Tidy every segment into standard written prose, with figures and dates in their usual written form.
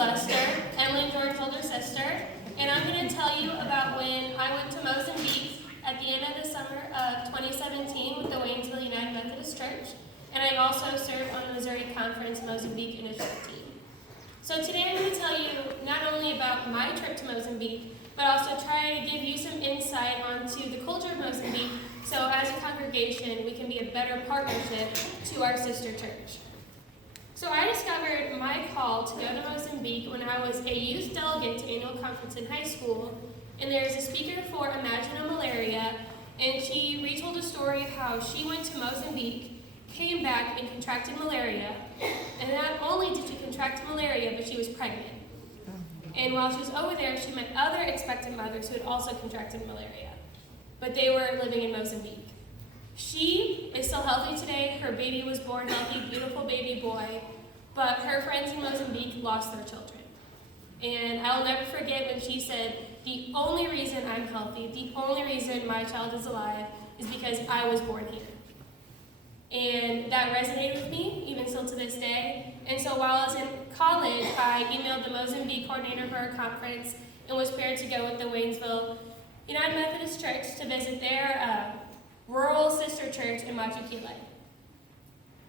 Lester, Emily George's older sister, and I'm going to tell you about when I went to Mozambique at the end of the summer of 2017 with the Waynesville United Methodist Church, and I also served on the Missouri Conference Mozambique Initiative team. So today I'm going to tell you not only about my trip to Mozambique, but also try to give you some insight onto the culture of Mozambique, so as a congregation we can be a better partnership to our sister church. So I discovered my call to go to Mozambique when I was a youth delegate to annual conference in high school, and there's a speaker for Imagine No Malaria, and she retold a story of how she went to Mozambique, came back and contracted malaria, and not only did she contract malaria, but she was pregnant. And while she was over there, she met other expectant mothers who had also contracted malaria, but they were living in Mozambique. She is still healthy today. Her baby was born healthy, beautiful baby boy, but her friends in Mozambique lost their children. And I'll never forget when she said, the only reason I'm healthy, the only reason my child is alive is because I was born here. And that resonated with me, even still to this day. And so while I was in college, I emailed the Mozambique coordinator for our conference and was paired to go with the Waynesville United Methodist Church to visit their rural sister church in Mozambique.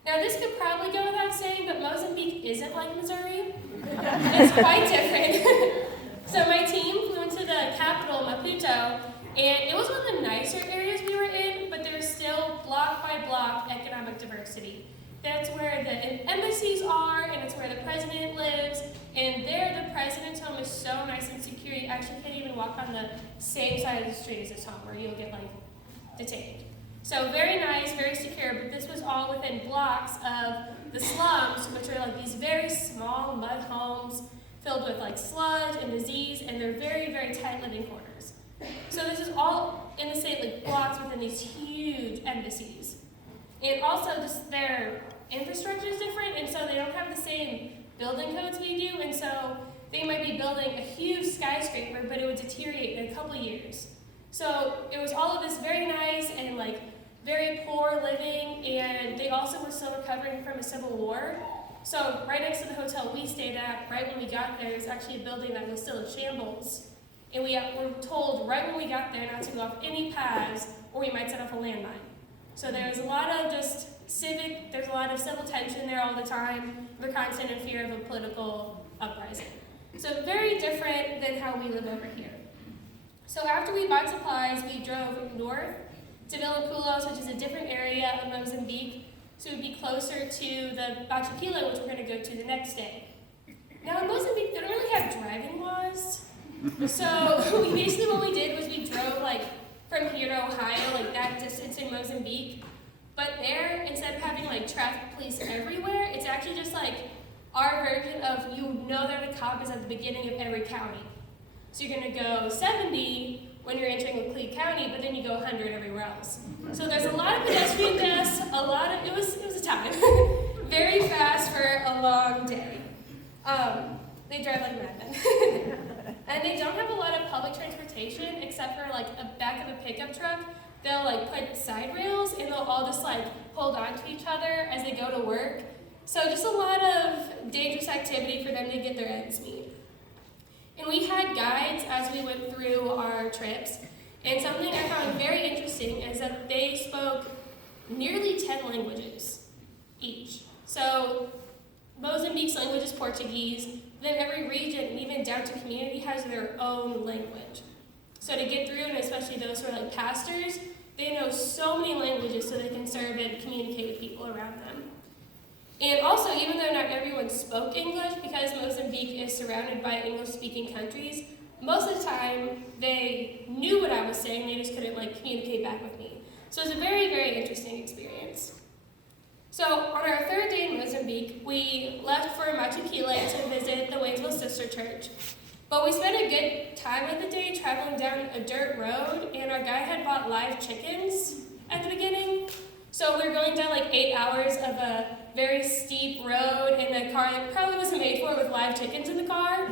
Now this could probably go without saying, but Mozambique isn't like Missouri. It's quite different. So my team flew into the capital, Maputo, and it was one of the nicer areas we were in, but there's still block by block economic diversity. That's where the embassies are, and it's where the president lives, and there the president's home is so nice and secure, you actually can't even walk on the same side of the street as his home, or you'll get detained. So very nice, very secure, but this was all within blocks of the slums, which are these very small mud homes filled with sludge and disease, and they're very, very tight living quarters. So this is all in the same blocks within these huge embassies. And also just their infrastructure is different, and so they don't have the same building codes we do, and so they might be building a huge skyscraper, but it would deteriorate in a couple years. So it was all of this very nice and very poor living, and they also were still recovering from a civil war. So right next to the hotel we stayed at, right when we got there, is actually a building that was still in shambles. And we were told right when we got there not to go off any paths or we might set off a landmine. So there was a lot of there's a lot of civil tension there all the time. We're constant in fear of a political uprising. So very different than how we live over here. So after we bought supplies, we drove north to Villaculos, which is a different area of Mozambique, so it would be closer to the Bachapila, which we're going to go to the next day. Now in Mozambique, they don't really have driving laws, so basically what we did was we drove from here to Ohio, that distance in Mozambique, but there, instead of having traffic police everywhere, it's actually just our version of that a cop is at the beginning of every county. So you're going to go 70 when you're entering Laclede County, but then you go 100 everywhere else. So there's a lot of pedestrian deaths, it was a time. Very fast for a long day. They drive like madmen. And they don't have a lot of public transportation except for a back of a pickup truck. They'll put side rails and they'll all just hold on to each other as they go to work. So just a lot of dangerous activity for them to get their ends meet. And we had guides as we went through our trips, and something I found very interesting is that they spoke nearly 10 languages each. So Mozambique's language is Portuguese, then every region, and even down to community, has their own language. So to get through, and especially those who are pastors, they know so many languages so they can serve and communicate with people around them. And also, even though not everyone spoke English, because Mozambique is surrounded by English-speaking countries, most of the time they knew what I was saying, they just couldn't communicate back with me. So it was a very, very interesting experience. So on our third day in Mozambique, we left for Machikile to visit the Waynesville Sister Church. But we spent a good time of the day traveling down a dirt road, and our guide had bought live chickens at the beginning. So we were going down 8 hours of a very steep road in a car that probably wasn't made for it with live chickens in the car.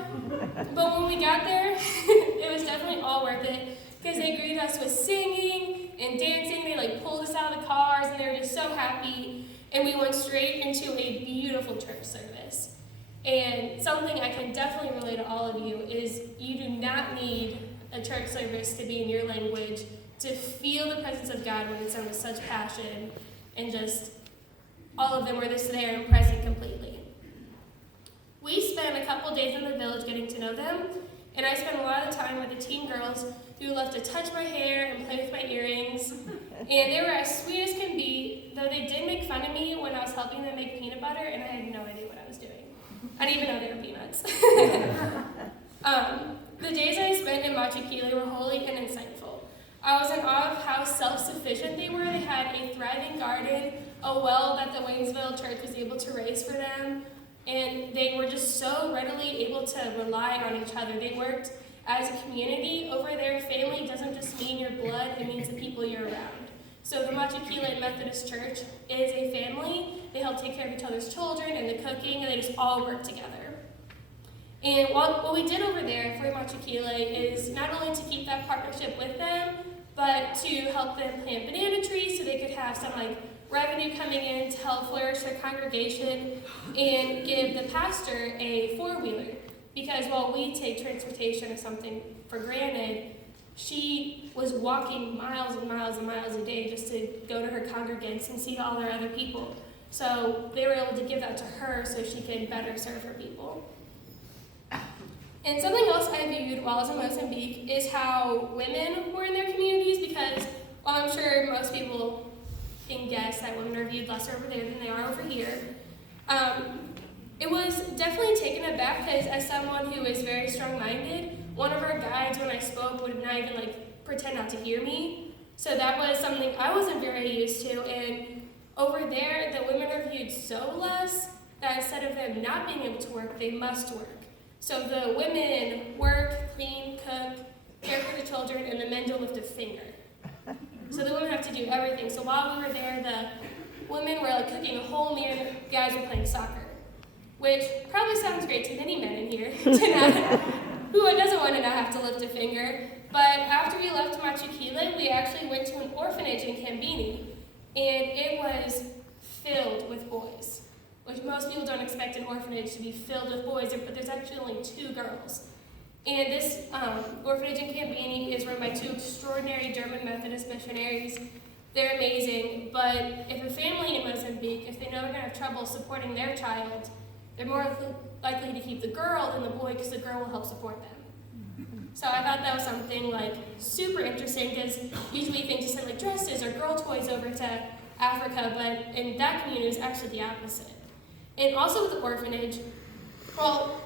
But when we got there, it was definitely all worth it because they greeted us with singing and dancing. They pulled us out of the cars and they were just so happy. And we went straight into a beautiful church service. And something I can definitely relate to all of you is you do not need a church service to be in your language to feel the presence of God when it's done with such passion, and just all of them were just there and present completely. We spent a couple days in the village getting to know them, and I spent a lot of time with the teen girls who loved to touch my hair and play with my earrings. And they were as sweet as can be, though they did make fun of me when I was helping them make peanut butter, and I had no idea what I was doing. I didn't even know they were peanuts. The days I spent in Machikile were holy and insightful. I was in awe of how self-sufficient they were. They had a thriving garden, a well that the Waynesville Church was able to raise for them, and they were just so readily able to rely on each other. They worked as a community. Over there, family doesn't just mean your blood, it means the people you're around. So the Machikile Methodist Church is a family. They help take care of each other's children and the cooking, and they just all work together. And what we did over there for Machikile is not only to keep that partnership with them, but to help them plant banana trees so they could have some revenue coming in to help flourish their congregation, and give the pastor a four-wheeler. Because while we take transportation or something for granted, she was walking miles and miles and miles a day just to go to her congregants and see all their other people. So they were able to give that to her so she could better serve her people. And something else I viewed while I was in Mozambique is how women were in their communities, because while I'm sure most people can guess that women are viewed lesser over there than they are over here, it was definitely taken aback because as someone who is very strong-minded, one of our guides when I spoke would not even pretend not to hear me. So that was something I wasn't very used to, and over there the women are viewed so less that instead of them not being able to work, they must work. So the women work, clean, cook, care for the children, and the men don't lift a finger. So the women have to do everything. So while we were there, the women were cooking a whole meal, and the guys were playing soccer, which probably sounds great to many men in here, who doesn't want to not have to lift a finger. But after we left Machikile, we actually went to an orphanage in Kambini, and it was filled with boys, which most people don't expect an orphanage to be filled with boys, but there's actually only 2 girls. And this orphanage in Kambini is run by 2 extraordinary German Methodist missionaries. They're amazing, but if a family in Mozambique, if they know they're going to have trouble supporting their child, they're more likely to keep the girl than the boy because the girl will help support them. So I thought that was something super interesting, because usually we think to send dresses or girl toys over to Africa, but in that community it was actually the opposite. And also with the orphanage, well,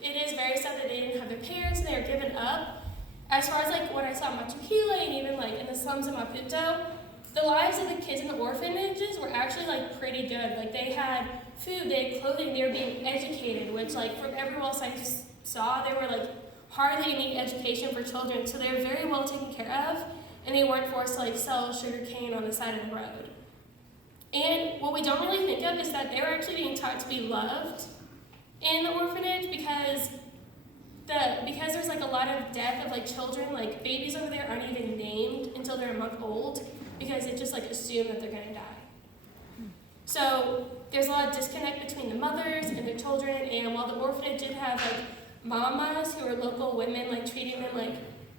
it is very sad that they didn't have their parents and they were given up. As far as what I saw in Machikile and even in the slums of Maputo, the lives of the kids in the orphanages were actually pretty good. They had food, they had clothing, they were being educated, which from everyone else I saw, there were hardly any education for children, so they were very well taken care of, and they weren't forced to sell sugar cane on the side of the road. And what we don't really think of is that they were actually being taught to be loved in the orphanage, because there's a lot of death of children, babies over there aren't even named until they're a month old, because it's just assumed that they're going to die. So there's a lot of disconnect between the mothers and their children, and while the orphanage did have mamas who were local women treating them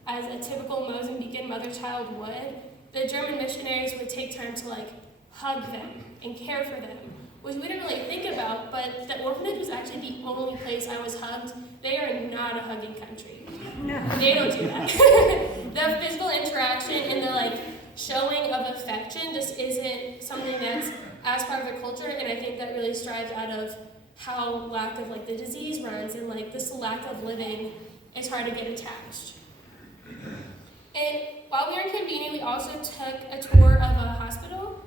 as a typical Mozambican mother-child would, the German missionaries would take time to hug them and care for them, which we didn't really think about, but the orphanage was actually the only place I was hugged. They are not a hugging country. No. They don't do that. The physical interaction and the showing of affection just isn't something that's as part of their culture, and I think that really strives out of how lack of the disease runs, and this lack of living is hard to get attached. And while we were in Kambini, we also took a tour of a hospital,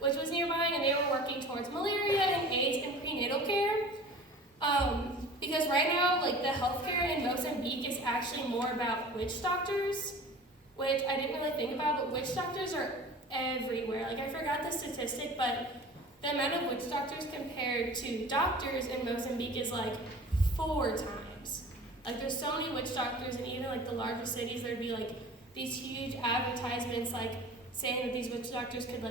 which was nearby, and they were working towards malaria and AIDS and prenatal care. Because right now, the healthcare in Mozambique is actually more about witch doctors, which I didn't really think about, but witch doctors are everywhere. I forgot the statistic, but the amount of witch doctors compared to doctors in Mozambique is 4 times. There's so many witch doctors, and even the larger cities, there'd be these huge advertisements saying that these witch doctors could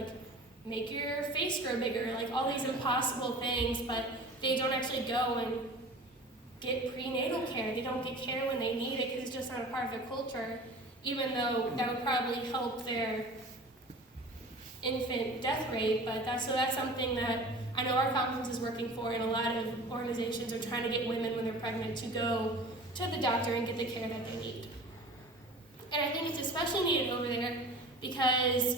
make your face grow bigger, all these impossible things, but they don't actually go and get prenatal care. They don't get care when they need it because it's just not a part of their culture, even though that would probably help their infant death rate. But that's something that I know our conference is working for, and a lot of organizations are trying to get women when they're pregnant to go to the doctor and get the care that they need. And I think it's especially needed over there because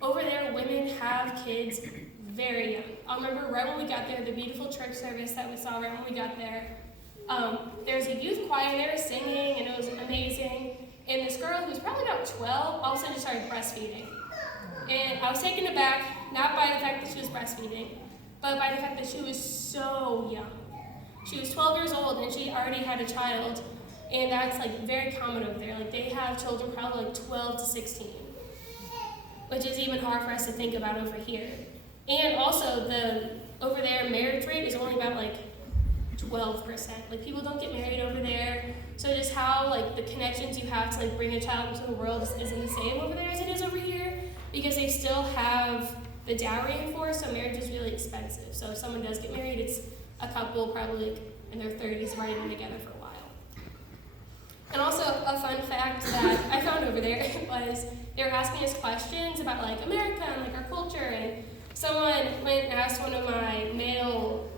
over there women have kids very young. I remember right when we got there, the beautiful church service that we saw right when we got there, there was a youth choir there singing, and it was amazing. And this girl, who's probably about 12, all of a sudden just started breastfeeding. And I was taken aback, not by the fact that she was breastfeeding, but by the fact that she was so young. She was 12 years old, and she already had a child, and that's like very common over there. Like they have children probably like 12 to 16, which is even hard for us to think about over here. And also, over there, marriage rate is only about like 12%. Like people don't get married over there. So just how like the connections you have to like bring a child into the world isn't the same over there as it is over here, because they still have the dowry enforced, so marriage is really expensive. So if someone does get married, it's a couple probably like in their 30s already been together for a while. And also a fun fact that I found over there was they were asking us questions about like America and like our culture, and someone went and asked one of my male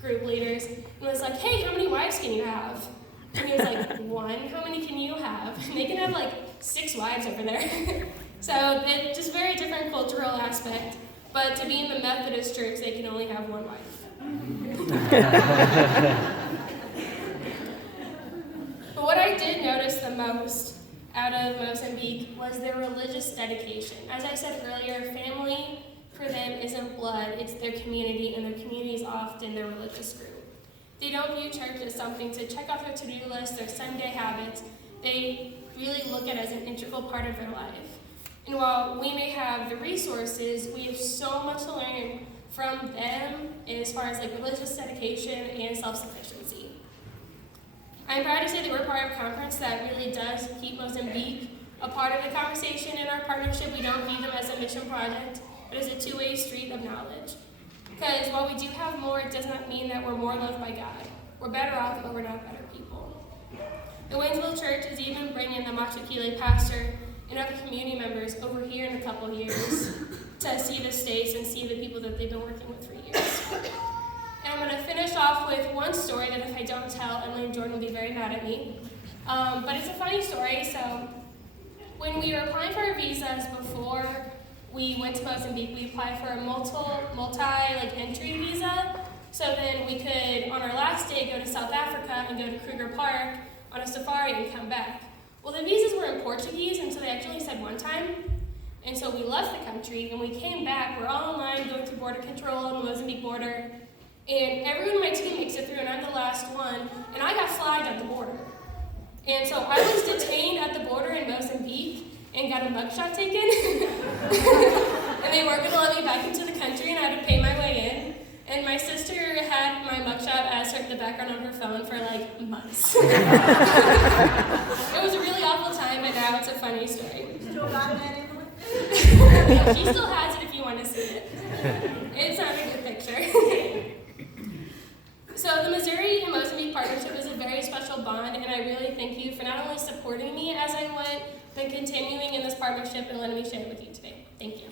group leaders and was like, hey, how many wives can you have? And he was like, 1, how many can you have? And they can have like 6 wives over there. So it's just very different cultural aspect, but to be in the Methodist church, they can only have 1 wife. But what I did notice the most out of Mozambique was their religious dedication. As I said earlier, family for them isn't blood, it's their community, and their community is often their religious group. They don't view church as something to check off their to-do list, their Sunday habits. They really look at it as an integral part of their life. And while we may have the resources, we have so much to learn from them as far as like religious dedication and self-sufficiency. I'm proud to say that we're part of a conference that really does keep Mozambique a part of the conversation in our partnership. We don't view them as a mission project, but as a two-way street of knowledge. Because while we do have more, it does not mean that we're more loved by God. We're better off, but we're not better people. The Waynesville Church is even bringing the Machakile pastor and other community members over here in a couple of years to see the States and see the people that they've been working with for years. And I'm going to finish off with one story that if I don't tell, Emily and Jordan will be very mad at me. But it's a funny story. So when we were applying for our visas before we went to Mozambique, we applied for a multi-entry visa. So then we could, on our last day, go to South Africa and go to Kruger Park on a safari and come back. Well, the visas were in Portuguese, and so they actually said one time. And so we left the country, and we came back. We're all in line going through border control on the Mozambique border. And everyone in my team makes it through, and I'm the last one. And I got flagged at the border. And so I was detained at the border in Mozambique and got a mugshot taken. And they weren't going to let me back into the country, and I had to pay my way in. And my sister had my mugshot as the background on her phone for like months. It was a really awful time, and now it's a funny story. Still got it, Emily? Yeah, she still has it if you want to see it. It's not a good picture. So the Missouri and Mozambique partnership is a very special bond, and I really thank you for not only supporting me as I went, but continuing in this partnership and letting me share it with you today. Thank you.